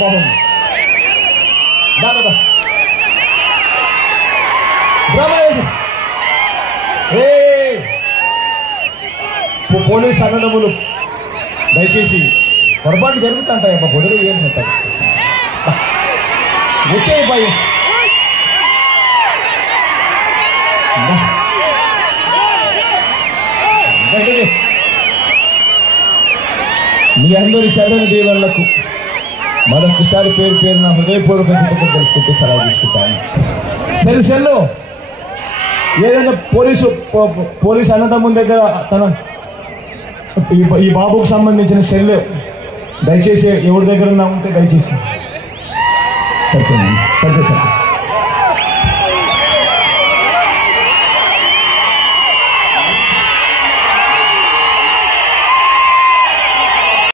పాపం దాదా పోలీసు అన్నదమ్ములు దయచేసి పొరపాటు జరుగుతుంటాయి అబ్బా బొదలు ఏంటంటారు వచ్చే పై మీ అందరి చల్లని దీవెనలకు మరొకసారి పేరు పేరు నా హృదయపూర్వక తెలుపుకుంటే సలహా తీసుకుంటాను. సెల్లో ఏదైనా పోలీసు అన్నదమ్ముల దగ్గర తన ఈ బాబుకు సంబంధించిన సెల్ దయచేసి ఎవరి దగ్గర ఉంటే దయచేసి చెప్పండి.